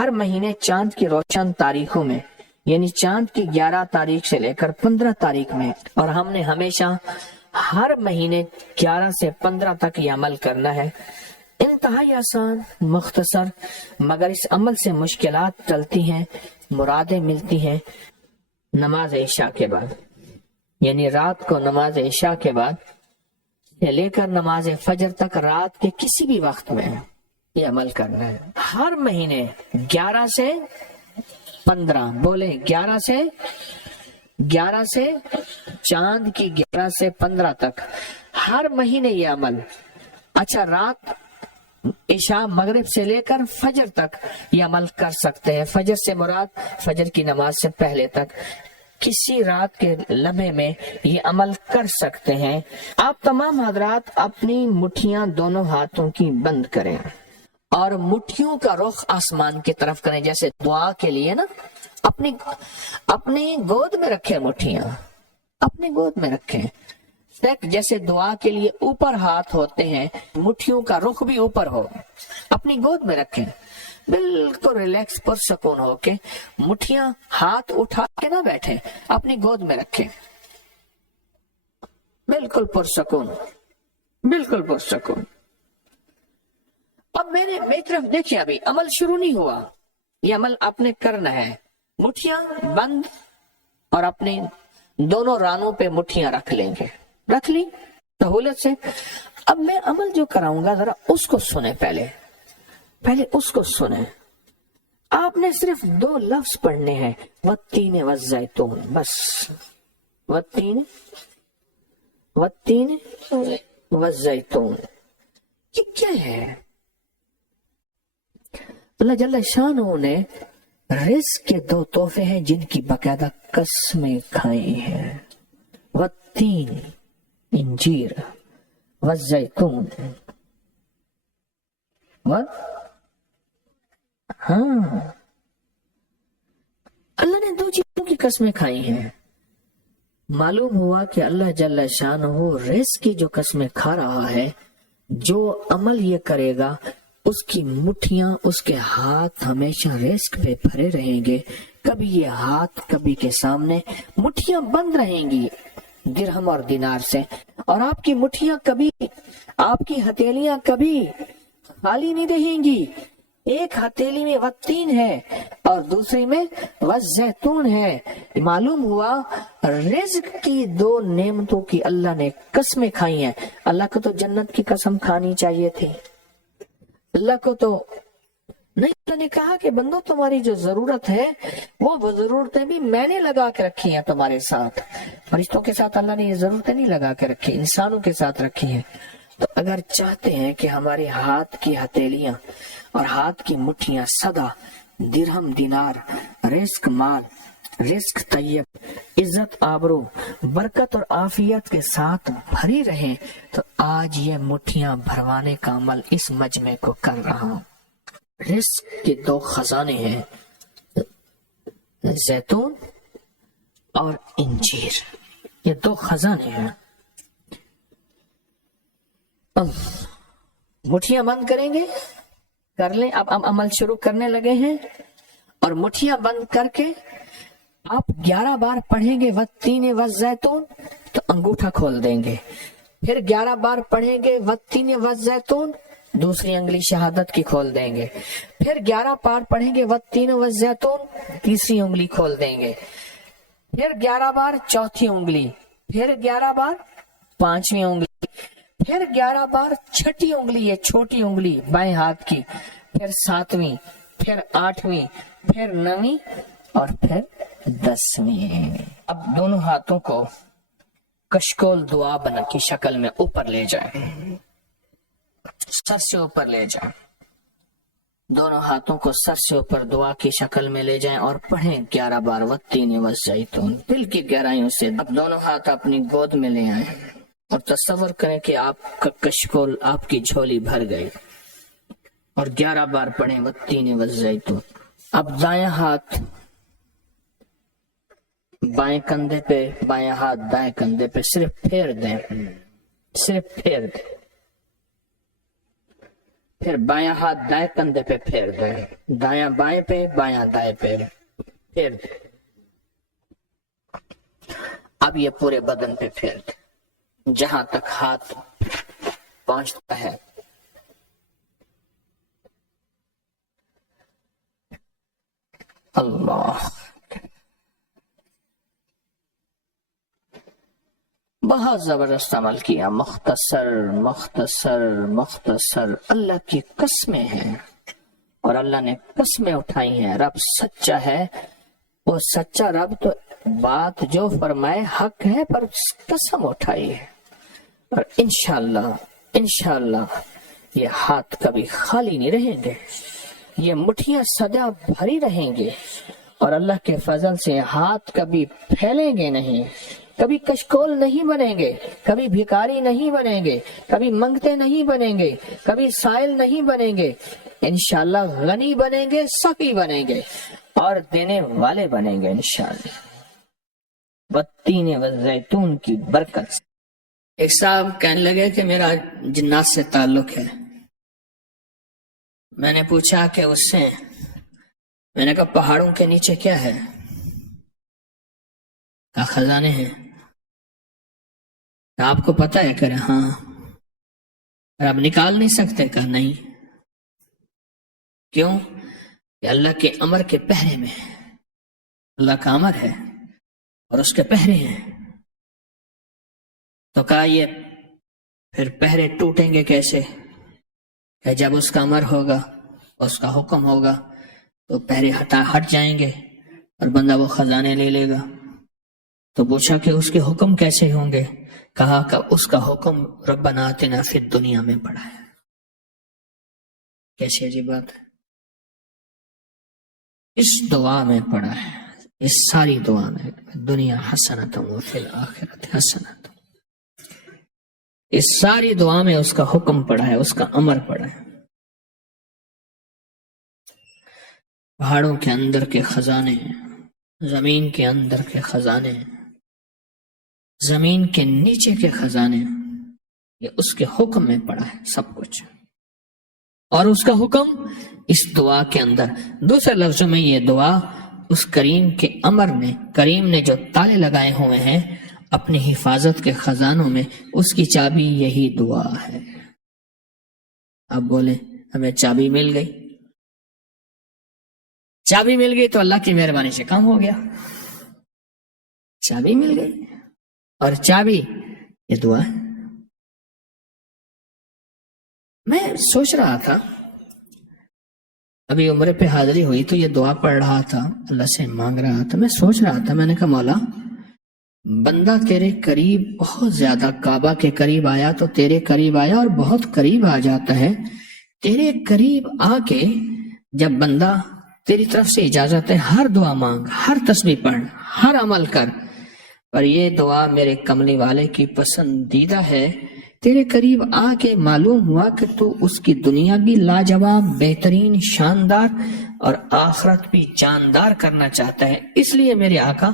ہر مہینے چاند کی روشن تاریخوں میں، یعنی چاند کی 11 تاریخ سے لے کر 15 تاریخ میں، اور ہم نے ہمیشہ ہر مہینے 11 سے 15 تک یہ عمل کرنا ہے۔ انتہائی آسان، مختصر، مگر اس عمل سے مشکلات ٹلتی ہیں، مرادیں ملتی ہیں۔ نماز عشاء کے بعد، یعنی رات کو نماز عشاء کے بعد سے لے کر نماز فجر تک رات کے کسی بھی وقت میں یہ عمل کرنا ہے۔ ہر مہینے 11 سے 15، بولے 11 سے چاند کی 11 سے 15 تک ہر مہینے یہ عمل۔ اچھا، رات عشاء مغرب سے لے کر فجر تک یہ عمل کر سکتے ہیں۔ فجر سے مراد فجر کی نماز سے پہلے تک کسی رات کے لمحے میں یہ عمل کر سکتے ہیں۔ آپ تمام حضرات اپنی مٹھیاں دونوں ہاتھوں کی بند کریں اور مٹھیوں کا رخ آسمان کی طرف کریں، جیسے دعا کے لیے نا اپنی گود میں رکھیں، مٹھیاں اپنی گود میں رکھیں، جیسے دعا کے لیے اوپر ہاتھ ہوتے ہیں، مٹھیوں کا رخ بھی اوپر ہو، اپنی گود میں رکھیں، بالکل ریلیکس پرسکون ہو کے، مٹھیاں ہاتھ اٹھا کے نہ بیٹھیں، اپنی گود میں رکھیں، بالکل پرسکون، بالکل پرسکون۔ اب میری طرف دیکھیں، ابھی عمل شروع نہیں ہوا، یہ عمل آپ نے کرنا ہے۔ مٹھیاں بند اور اپنے دونوں رانوں پہ مٹھیاں رکھ لیں گے، رکھ لی سہولت سے۔ اب میں عمل جو کراؤں گا ذرا اس کو سنیں، پہلے اس کو سنیں۔ آپ نے صرف 2 لفظ پڑھنے ہیں، والتین والزیتون، بس والتین والزیتون۔ یہ کیا ہے؟ اللہ جل شانہ نے رزق کے 2 تحفے ہیں جن کی باقاعدہ قسمیں کھائی ہیں، والتین انجیر، والزیتون، ہاں، اللہ نے 2 چیزوں کی قسمیں کھائی ہیں۔ معلوم ہوا کہ اللہ جل شانہ رزق کی جو قسمیں کھا رہا ہے، جو عمل یہ کرے گا اس کی مٹھیاں، اس کے ہاتھ ہمیشہ رزق پہ بھرے رہیں گے، کبھی یہ ہاتھ کبھی کے سامنے، مٹھیاں بند رہیں گی درہم اور دینار سے، اور آپ کی مٹھیاں کبھی، آپ کی ہتھیلیاں کبھی خالی نہیں رہیں گی۔ ایک ہتھیلی میں والتین ہے اور دوسری میں والزیتون ہے۔ معلوم ہوا رزق کی 2 نعمتوں کی اللہ نے قسمیں کھائی ہیں۔ اللہ کو تو جنت کی قسم کھانی چاہیے تھی، اللہ کو تو نہیں۔ اللہ نے کہا کہ بندو تمہاری جو ضرورت ہے وہ ضرورتیں بھی میں نے لگا کے رکھی ہیں تمہارے ساتھ۔ فرشتوں کے ساتھ اللہ نے یہ ضرورتیں نہیں لگا کے رکھی، انسانوں کے ساتھ رکھی ہیں۔ تو اگر چاہتے ہیں کہ ہمارے ہاتھ کی ہتھیلیاں اور ہاتھ کی مٹھیاں سدا درہم دینار، رزق مال، رزق طیب، عزت آبرو، برکت اور عافیت کے ساتھ بھری رہیں، تو آج یہ مٹھیاں بھروانے کا عمل اس مجمع کو کر رہا ہوں۔ رزق کے 2 خزانے ہیں، زیتون اور انجیر، یہ 2 خزانے ہیں۔ مٹھیاں بند کریں گے، کر لیں، اب عمل شروع کرنے لگے ہیں، اور مٹھیاں بند کر کے آپ 11 بار پڑھیں گے والتین والزیتون، تو انگوٹھا کھول دیں گے، پھر 11 بار پڑھیں گے والتین والزیتون، دوسری انگلی شہادت کی کھول دیں گے، پھر 11 بار پڑھیں گے والتین والزیتون، تیسری انگلی کھول دیں گے، پھر 11 بار چوتھی انگلی، پھر 11 بار پانچویں انگلی، پھر 11 بار چھٹی انگلی، یہ چھوٹی انگلی بائیں ہاتھ کی، پھر 7ویں، پھر 8ویں، پھر 9ویں اور پھر 10ویں۔ اب دونوں ہاتھوں کو کشکول دعا بنا کی شکل میں اوپر لے جائیں، سر سے اوپر لے جائیں، دونوں ہاتھوں کو سر سے اوپر دعا کی شکل میں لے جائیں اور پڑھیں 11 بار والتین والزیتون، دل کی گہرائیوں سے۔ اب دونوں ہاتھ اپنی گود میں لے آئیں اور تصور کریں کہ آپ کا کشکول، آپ کی جھولی بھر گئی، اور 11 بار پڑھیں والتین والزیتون۔ اب دائیں ہاتھ بائیں کندھے پہ، بائیں ہاتھ دائیں کندھے پہ، صرف پھیر دیں، صرف پھیر دیں، پھر بایاں ہاتھ دائیں کندھے پہ پھیر دیں، دایاں بائیں پہ، بایاں دائیں پہ پھیر دیں۔ اب یہ پورے بدن پہ پھیر دیں جہاں تک ہاتھ پہنچتا ہے۔ اللہ، بہت زبردست عمل کیا، مختصر مختصر مختصر۔ اللہ کی قسمیں ہیں اور اللہ نے قسمیں اٹھائی ہیں۔ رب سچا ہے، وہ سچا رب تو بات جو فرمائے حق ہے، پر قسم اٹھائی ہے۔ اور انشاءاللہ یہ ہاتھ کبھی خالی نہیں رہیں گے، یہ مٹھیاں سدا بھری رہیں گے، اور اللہ کے فضل سے ہاتھ کبھی پھیلیں گے نہیں، کبھی کشکول نہیں بنیں گے، کبھی بھکاری نہیں بنیں گے، کبھی منگتے نہیں بنیں گے، کبھی سائل نہیں بنیں گے، انشاءاللہ غنی بنیں گے، سخی بنیں گے اور دینے والے بنیں گے انشاءاللہ، والتین والزیتون کی برکت سے۔ ایک صاحب کہنے لگے کہ میرا جنات سے تعلق ہے۔ میں نے پوچھا کہ اس سے، میں نے کہا پہاڑوں کے نیچے کیا ہے؟ کہا خزانے ہیں۔ آپ کو پتہ ہے؟ کہ ہاں۔ آپ نکال نہیں سکتے؟ کہا نہیں۔ کیوں؟ کہ اللہ کے امر کے پہرے میں ہے، اللہ کا امر ہے اور اس کے پہرے ہیں۔ تو کہا یہ پھر پہرے ٹوٹیں گے کیسے؟ کہ جب اس کا امر ہوگا، اس کا حکم ہوگا تو پہرے ہٹ جائیں گے اور بندہ وہ خزانے لے لے گا۔ تو پوچھا کہ اس کے حکم کیسے ہوں گے؟ کہا کہ اس کا حکم ربنا آتنا فی الدنیا میں پڑا ہے۔ کیسی عجیب بات ہے، اس دعا میں پڑا ہے، اس ساری دعا میں، دنیا حسنۃ وفی الآخرۃ حسنۃ، اس ساری دعا میں اس کا حکم پڑا ہے، اس کا امر پڑا ہے۔ پہاڑوں کے اندر کے خزانے، زمین کے اندر کے خزانے، زمین کے نیچے کے خزانے، یہ اس کے حکم میں پڑا ہے سب کچھ، اور اس کا حکم اس دعا کے اندر۔ دوسرے لفظوں میں یہ دعا اس کریم کے امر نے، کریم نے جو تالے لگائے ہوئے ہیں اپنی حفاظت کے خزانوں میں، اس کی چابی یہی دعا ہے۔ اب بولیں ہمیں چابی مل گئی، چابی مل گئی تو اللہ کی مہربانی سے کام ہو گیا، چابی مل گئی، اور چابی یہ دعا ہے۔ میں سوچ رہا تھا، ابھی عمرے پہ حاضری ہوئی تو یہ دعا پڑھ رہا تھا، اللہ سے مانگ رہا تھا، میں سوچ رہا تھا، میں نے کہا مولا بندہ تیرے قریب بہت زیادہ کعبہ کے قریب آیا تو تیرے قریب آیا اور بہت قریب آ جاتا ہے، تیرے قریب آ کے جب بندہ تیری طرف سے اجازت ہے ہر دعا مانگ، ہر تسبیح پڑھ، ہر عمل کر، پر یہ دعا میرے کملی والے کی پسندیدہ ہے، تیرے قریب آ کے معلوم ہوا کہ تو اس کی دنیا بھی لاجواب، بہترین، شاندار اور آخرت بھی جاندار کرنا چاہتا ہے، اس لیے میرے آقا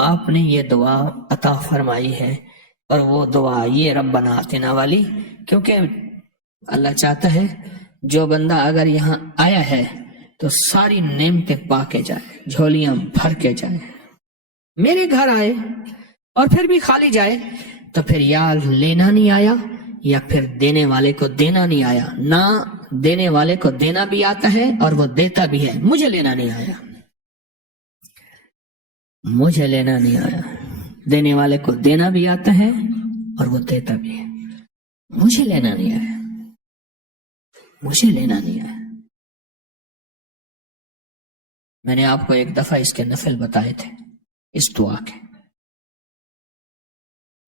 آپ نے یہ دعا عطا فرمائی ہے، اور وہ دعا یہ ربنا آتنا والی، کیونکہ اللہ چاہتا ہے جو بندہ اگر یہاں آیا ہے تو ساری نعمتیں پا کے جائے، جھولیاں بھر کے جائے۔ میرے گھر آئے اور پھر بھی خالی جائے تو پھر یا لینا نہیں آیا یا پھر دینے والے کو دینا نہیں آیا، نہ دینے والے کو دینا بھی آتا ہے اور وہ دیتا بھی ہے، مجھے لینا نہیں آیا، مجھے لینا نہیں آیا، دینے والے کو دینا بھی آتا ہے اور وہ دیتا بھی ہے، مجھے لینا نہیں آیا، مجھے لینا نہیں آیا۔ میں نے آپ کو ایک دفعہ اس کے نفل بتائے تھے اس دعا کے،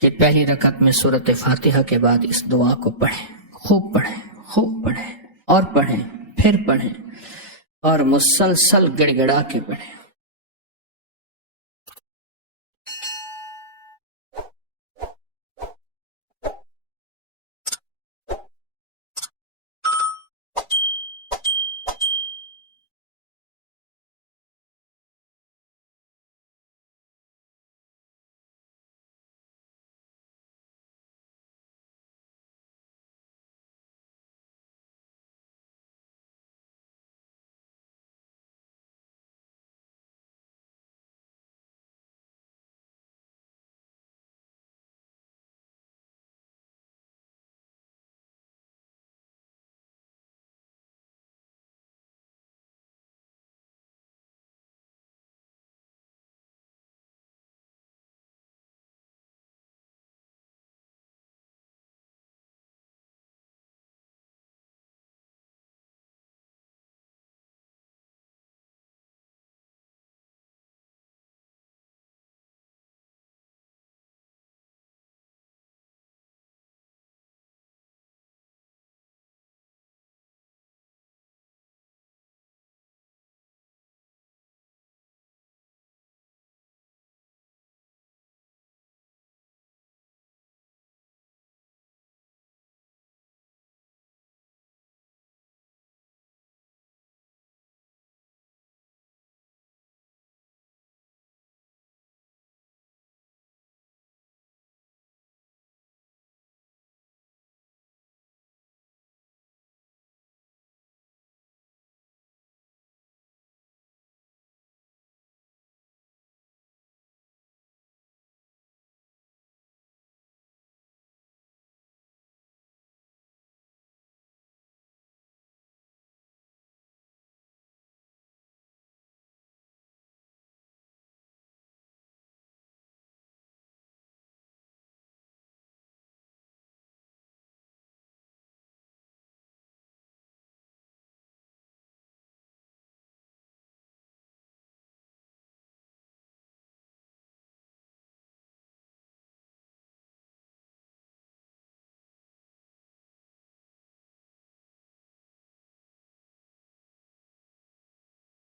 کہ پہلی رکعت میں سورۃ فاتحہ کے بعد اس دعا کو پڑھیں، خوب پڑھیں، خوب پڑھیں، اور پڑھیں، پھر پڑھیں، اور مسلسل گڑ گڑا کے پڑھیں۔